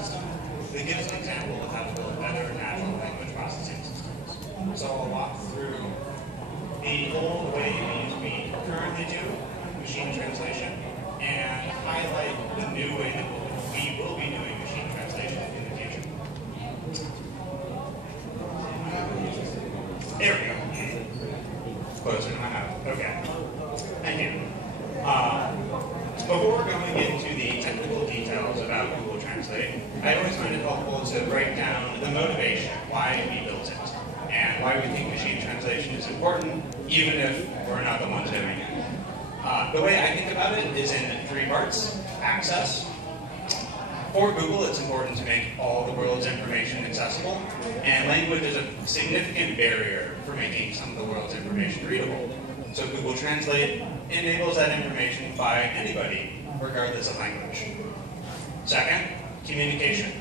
system that gives an example of how to build better natural language processing systems. So I'll walk through the old way we currently do machine translation and highlight the new way that we will be doing machine translation in the future. There we go. Closer to my mouth. Okay. Thank you. Before going into the technical details about Google Translate, I always find it helpful to break down the motivation, why we built it, and why we think machine translation is important, even if we're not the ones doing it. The way I think about it is in three parts. Access. For Google, it's important to make all the world's information accessible, and language is a significant barrier for making some of the world's information readable. So Google Translate enables that information by anybody, regardless of language. Second, communication.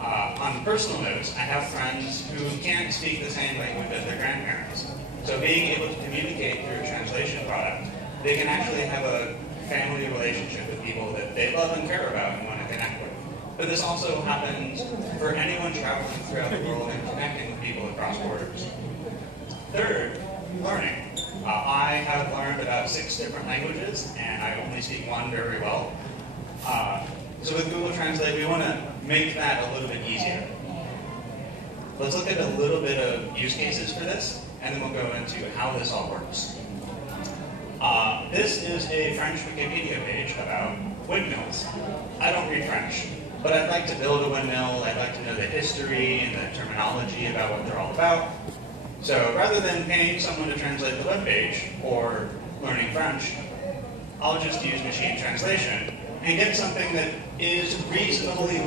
On personal notes, I have friends who can't speak the same language as their grandparents. So being able to communicate through a translation product, they can actually have a family relationship with people that they love and care about and want to connect with. But this also happens for anyone traveling throughout the world and connecting with people across borders. Third, learning. I have learned about 6 different languages, and I only speak one very well. So with Google Translate, we want to make that a little bit easier. Let's look at a little bit of use cases for this, and then we'll go into how this all works. This is a French Wikipedia page about windmills. I don't read French, but I'd like to build a windmill. I'd like to know the history and the terminology about what they're all about. So rather than paying someone to translate the web page or learning French, I'll just use machine translation and get something that is reasonably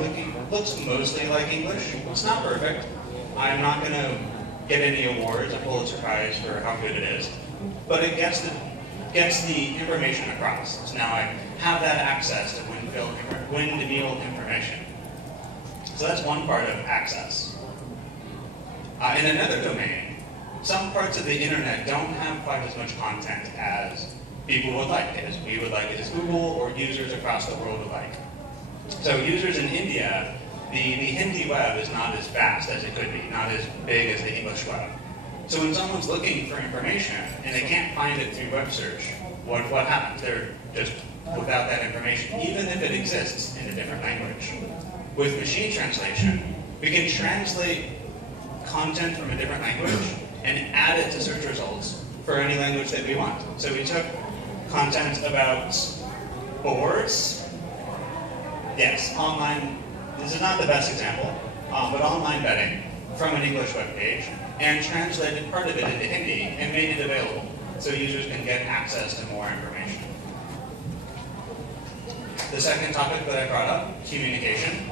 looks mostly like English. It's not perfect. I'm not going to get any awards or Pulitzer Prize for how good it is, but it gets the information across. So now I have that access to windmill information. So that's one part of access. In another domain, some parts of the internet don't have quite as much content as people would like, as we would like it, as Google or users across the world would like. So users in India, the Hindi web is not as fast as it could be, not as big as the English web. So when someone's looking for information and they can't find it through web search, what happens? They're just without that information, even if it exists in a different language. With machine translation, we can translate content from a different language and add it to search results for any language that we want. So we took content about boards. Yes, online, this is not the best example, but online betting from an English web page and translated part of it into Hindi and made it available so users can get access to more information. The second topic that I brought up, communication.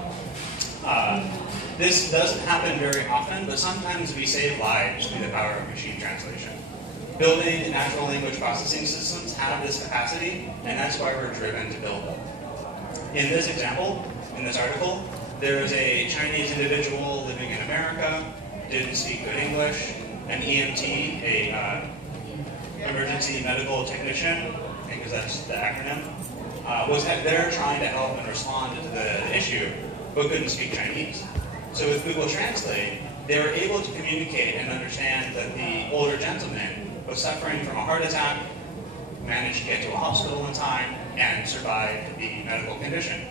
This doesn't happen very often, but sometimes we save lives through the power of machine translation. Building natural language processing systems have this capacity, and that's why we're driven to build them. In this example, in this article, there is a Chinese individual living in America, didn't speak good English, an EMT, a emergency medical technician, because that's the acronym, was there trying to help and respond to the issue, but couldn't speak Chinese. So with Google Translate, they were able to communicate and understand that the older gentleman was suffering from a heart attack, managed to get to a hospital in time, and survived the medical condition.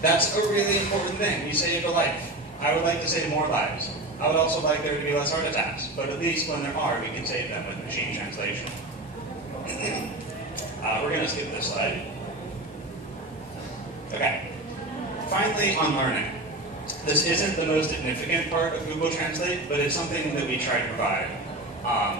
That's a really important thing. We saved a life. I would like to save more lives. I would also like there to be less heart attacks, but at least when there are, we can save them with machine translation. We're going to skip this slide. Okay. Finally, on learning. This isn't the most significant part of Google Translate, but it's something that we try to provide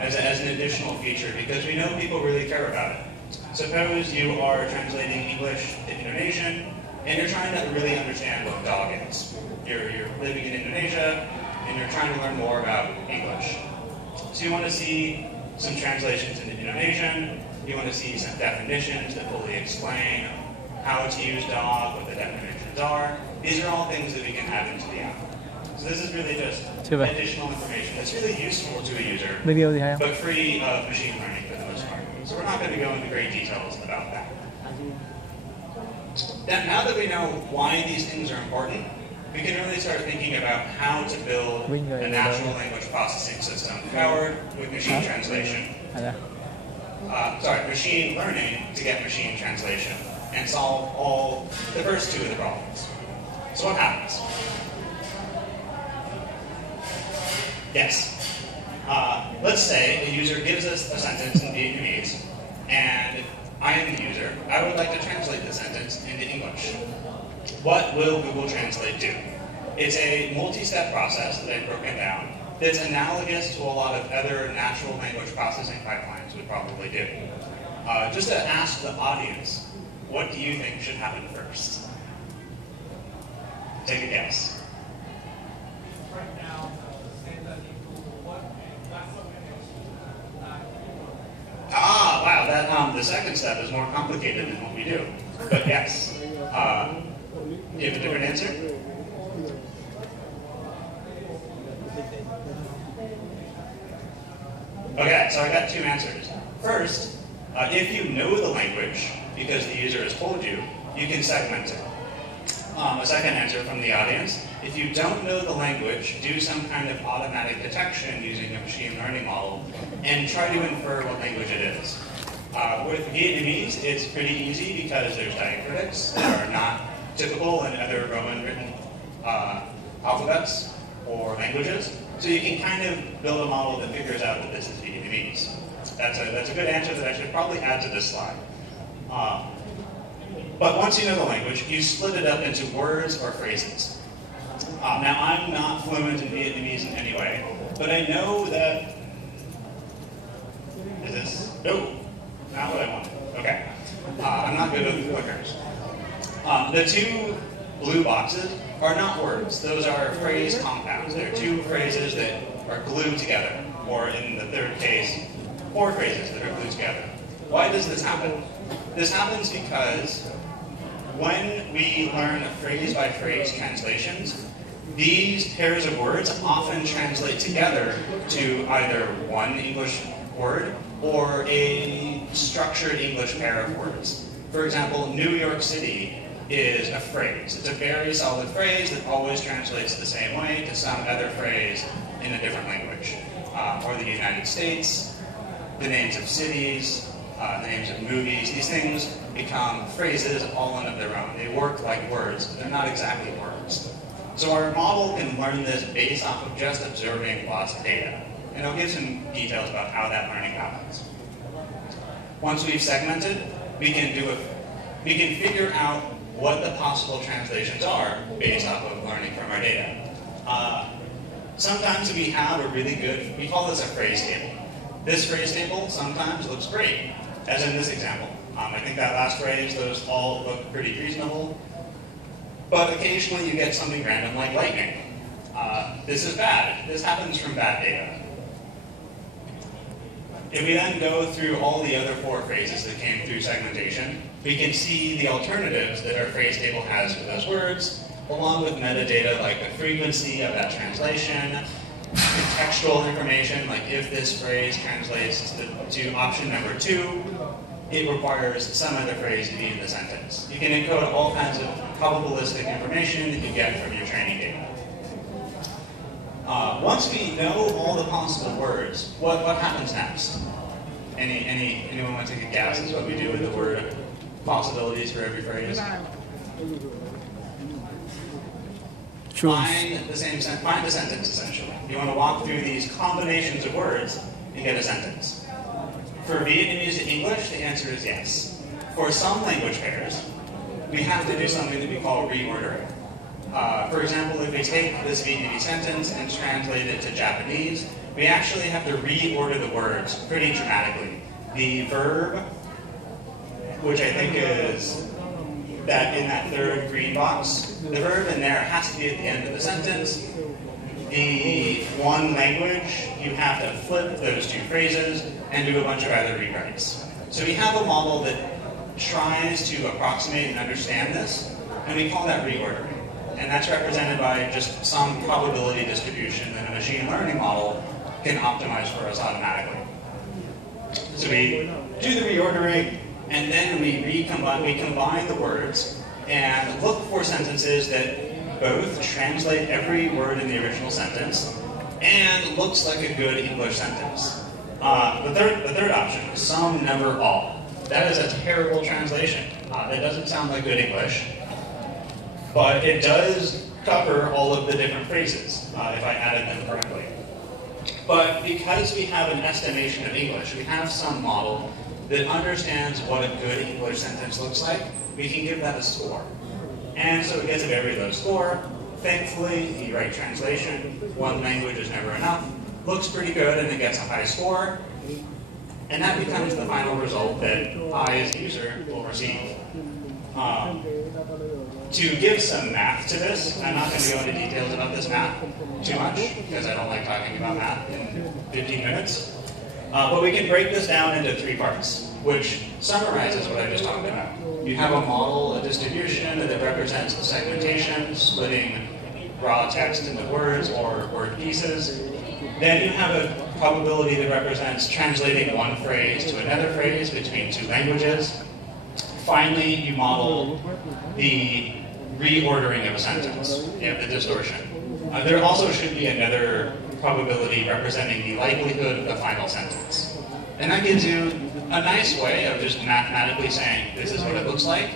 as an additional feature because we know people really care about it. Suppose you are translating English to Indonesian, and you're trying to really understand what dog is. You're living in Indonesia, and you're trying to learn more about English. So you want to see some translations into Indonesian, you want to see some definitions that fully explain how to use dog, what the definitions are. These are all things that we can add into the app. So this is really just additional information that's really useful to a user, but free of machine learning for the most part. So we're not going to go into great details about that. Now that we know why these things are important, we can really start thinking about how to build a natural language processing system powered with machine translation. Machine learning to get machine translation and solve all the first two of the problems. So what happens? Yes. Let's say a user gives us a sentence in Vietnamese, and I am the user. I would like to translate the sentence into English. What will Google Translate do? It's a multi-step process that I've broken down that's analogous to a lot of other natural language processing pipelines would probably do. Just to ask the audience, what do you think should happen first? Take a guess. Wow, the second step is more complicated than what we do. But yes. You have a different answer? Okay, so I got two answers. First, if you know the language, because the user has told you, you can segment it. A second answer from the audience, if you don't know the language, do some kind of automatic detection using a machine learning model and try to infer what language it is. With Vietnamese, it's pretty easy because there's diacritics that are not typical in other Roman written alphabets or languages. So you can kind of build a model that figures out that this is Vietnamese. That's a good answer that I should probably add to this slide. But once you know the language, you split it up into words or phrases. Now, I'm not fluent in Vietnamese in any way, but I know that... Is this? No, not what I wanted. Okay. I'm not good with clickers. The two blue boxes are not words. Those are phrase compounds. They're two phrases that are glued together, or in the third case, four phrases that are glued together. Why does this happen? This happens because when we learn phrase-by-phrase translations, these pairs of words often translate together to either one English word or a structured English pair of words. For example, New York City is a phrase. It's a very solid phrase that always translates the same way to some other phrase in a different language. Or the United States, the names of cities, the names of movies, these things become phrases all on their own. They work like words, but they're not exactly words. So our model can learn this based off of just observing lots of data. And I'll give some details about how that learning happens. Once we've segmented, we can figure out what the possible translations are based off of learning from our data. Sometimes we have a really good, we call this a phrase table. This phrase table sometimes looks great, as in this example. I think that last phrase, those all look pretty reasonable. But occasionally you get something random like lightning. This is bad. This happens from bad data. If we then go through all the other four phrases that came through segmentation, we can see the alternatives that our phrase table has for those words, along with metadata like the frequency of that translation, contextual information, like if this phrase translates to option number 2, it requires some other phrase to be in the sentence. You can encode all kinds of probabilistic information that you get from your training data. Once we know all the possible words, what happens next? Anyone want to take a guess as what we do with the word possibilities for every phrase? Find the sentence, essentially. You want to walk through these combinations of words and get a sentence. For Vietnamese to English, the answer is yes. For some language pairs, we have to do something that we call reordering. For example, if we take this Vietnamese sentence and translate it to Japanese, we actually have to reorder the words pretty dramatically. The verb, which I think is that in that third green box, the verb in there has to be at the end of the sentence. The one language, you have to flip those two phrases and do a bunch of other rewrites. So we have a model that tries to approximate and understand this, and we call that reordering. And that's represented by just some probability distribution that a machine learning model can optimize for us automatically. So we do the reordering, and then we combine the words and look for sentences that both translate every word in the original sentence and looks like a good English sentence. The third option, some, never, all. That is a terrible translation. It doesn't sound like good English, but it does cover all of the different phrases, if I added them correctly. But because we have an estimation of English, we have some model that understands what a good English sentence looks like, we can give that a score. And so it gets a very low score. Thankfully, the right translation, one language is never enough, looks pretty good and it gets a high score. And that becomes the final result that I, as a user, will receive. To give some math to this, I'm not going to go into details about this math too much, because I don't like talking about math in 15 minutes. But we can break this down into 3 parts, which summarizes what I just talked about. You have a model, a distribution that represents a segmentation, splitting raw text into words or word pieces. Then you have a probability that represents translating one phrase to another phrase between 2 languages. Finally, you model the reordering of a sentence, you have the distortion. There also should be another probability representing the likelihood of the final sentence. And that gives you a nice way of just mathematically saying, this is what it looks like.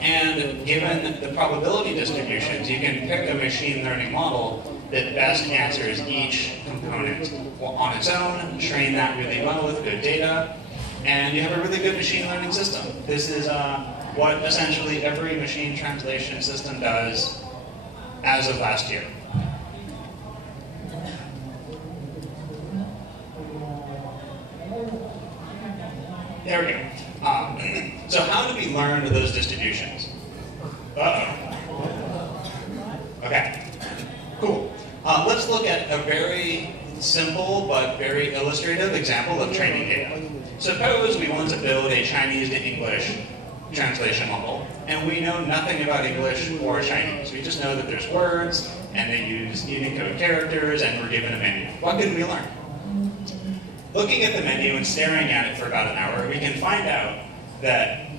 And given the probability distributions, you can pick a machine learning model that best answers each component on its own, train that really well with good data, and you have a really good machine learning system. This is what essentially every machine translation system does as of last year. There we go. So how do we learn those distributions? Okay, cool. Let's look at a very simple but very illustrative example of training data. Suppose we want to build a Chinese to English translation model, and we know nothing about English or Chinese. We just know that there's words, and they use Unicode characters, and we're given a menu. What can we learn? Looking at the menu and staring at it for about an hour, we can find out that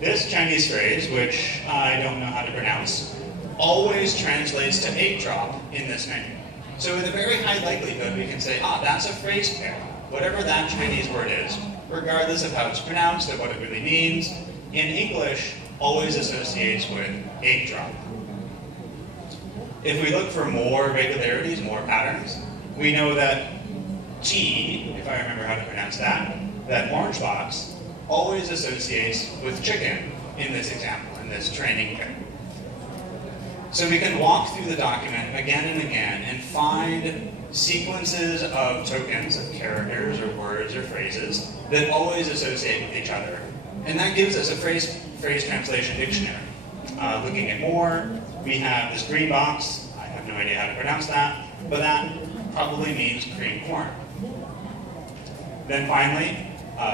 this Chinese phrase, which I don't know how to pronounce, always translates to egg drop in this menu. So with a very high likelihood, we can say, that's a phrase pair. Whatever that Chinese word is, regardless of how it's pronounced or what it really means, in English, always associates with egg drop. If we look for more regularities, more patterns, we know that G, if I remember how to pronounce that orange box, always associates with chicken in this example, in this training pair. So we can walk through the document again and again and find sequences of tokens, of characters or words or phrases that always associate with each other. And that gives us a phrase translation dictionary. Looking at more, we have this green box. I have no idea how to pronounce that, but that probably means cream corn. Then finally,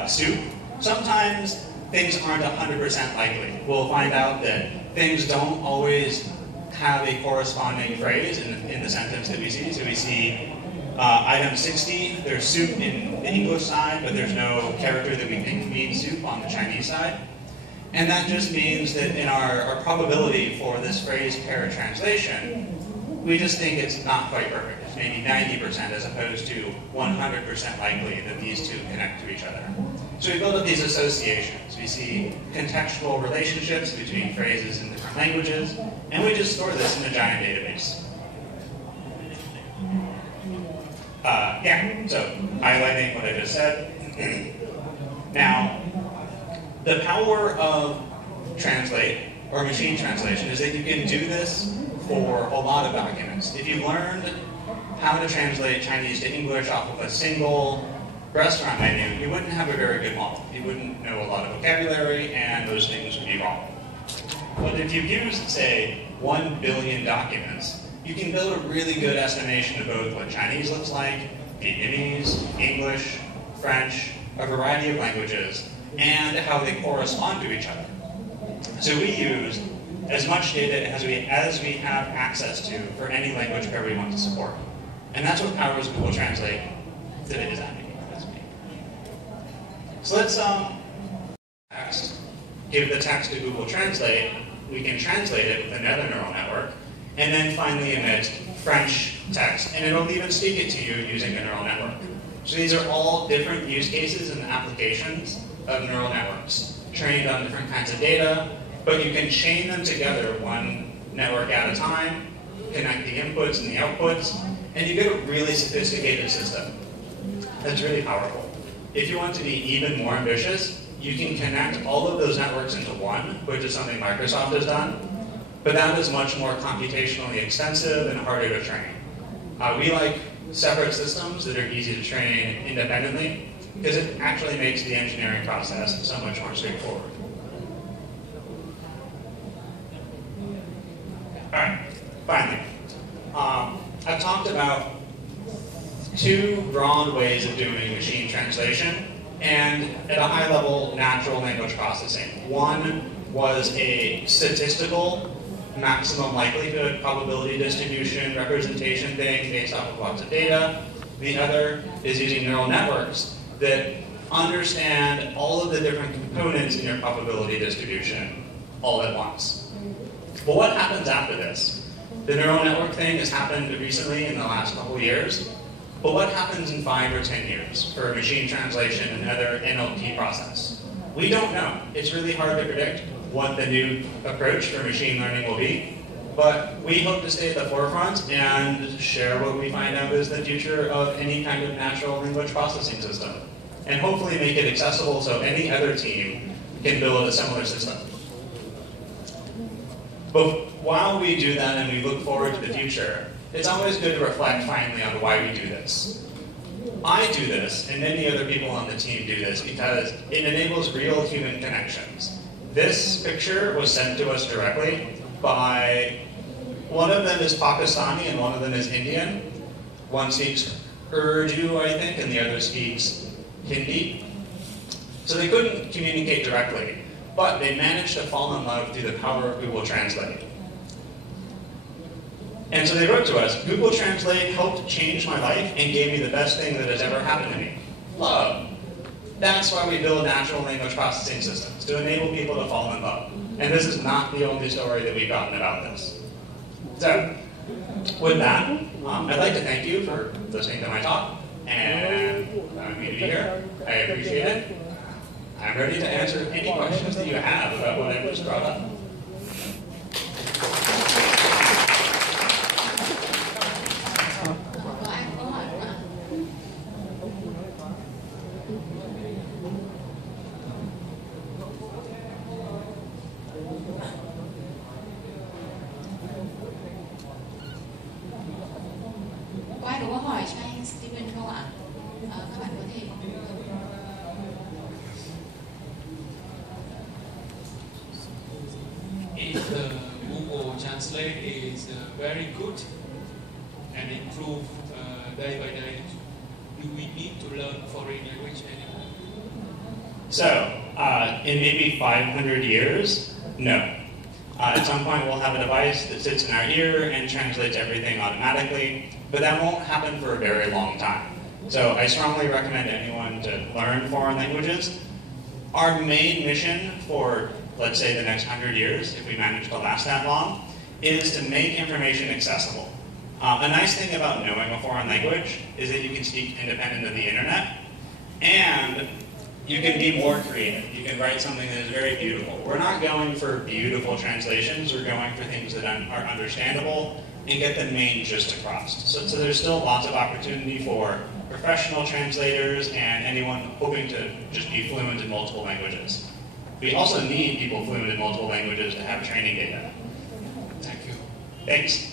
soup. Sometimes things aren't 100% likely. We'll find out that things don't always have a corresponding phrase in the sentence that we see. So we see item 60, there's soup in the English side, but there's no character that we think means soup on the Chinese side. And that just means that in our probability for this phrase pair translation, we just think it's not quite perfect. It's maybe 90% as opposed to 100% likely that these two connect to each other. So we build up these associations. We see contextual relationships between phrases in different languages, and we just store this in a giant database. So highlighting what I just said. Now, the power of translate or machine translation is that you can do this for a lot of documents. If you learned how to translate Chinese to English off of a single restaurant menu, you wouldn't have a very good model. You wouldn't know a lot of vocabulary, and those things would be wrong. But if you use, say, 1 billion documents, you can build a really good estimation of both what Chinese looks like, Vietnamese, English, French, a variety of languages, and how they correspond to each other. So we use as much data as we have access to for any language pair we want to support. And that's what powers Google Translate today's admin. So let's text. Give the text to Google Translate. We can translate it with another neural network. and then finally emit French text, and it'll even speak it to you using a neural network. So these are all different use cases and applications of neural networks, trained on different kinds of data, but you can chain them together one network at a time, connect the inputs and the outputs, and you get a really sophisticated system that's really powerful. If you want to be even more ambitious, you can connect all of those networks into one, which is something Microsoft has done, but that is much more computationally extensive and harder to train. We like separate systems that are easy to train independently, because it actually makes the engineering process so much more straightforward. All right, finally, I've talked about two broad ways of doing machine translation, and at a high level, natural language processing. One was a statistical maximum likelihood probability distribution representation thing based off of lots of data. The other is using neural networks that understand all of the different components in your probability distribution all at once. But what happens after this? The neural network thing has happened recently in the last couple of years, but what happens in 5 or 10 years for machine translation and other NLP process? We don't know. It's really hard to predict what the new approach for machine learning will be, but we hope to stay at the forefront and share what we find out is the future of any kind of natural language processing system, and hopefully make it accessible so any other team can build a similar system. But while we do that and we look forward to the future, it's always good to reflect finally on why we do this. I do this, and many other people on the team do this, because it enables real human connections. This picture was sent to us directly by, one of them is Pakistani and one of them is Indian. One speaks Urdu, I think, and the other speaks Hindi. So they couldn't communicate directly, but they managed to fall in love through the power of Google Translate. And so they wrote to us, Google Translate helped change my life and gave me the best thing that has ever happened to me. Love. That's why we build natural language processing systems, to enable people to fall in love. And this is not the only story that we've gotten about this. So, with that, I'd like to thank you for listening to my talk and allowing me to be here. I appreciate it. I'm ready to answer any questions that you have about what I just brought up. Có ai có câu hỏi cho anh Steven không ạ? Các bạn có thể. If Google Translate is very good and improve day by day, do we need to learn foreign language anymore? So, in maybe 500 years, no. At some point we'll have a device that sits in our ear and translates everything automatically, but that won't happen for a very long time. So I strongly recommend anyone to learn foreign languages. Our main mission for, let's say, the next 100 years, if we manage to last that long, is to make information accessible. A nice thing about knowing a foreign language is that you can speak independent of the internet, and you can be more creative. You can write something that is very beautiful. We're not going for beautiful translations. We're going for things that are understandable and get the main gist across. So there's still lots of opportunity for professional translators and anyone hoping to just be fluent in multiple languages. We also need people fluent in multiple languages to have training data. Thank you. Thanks.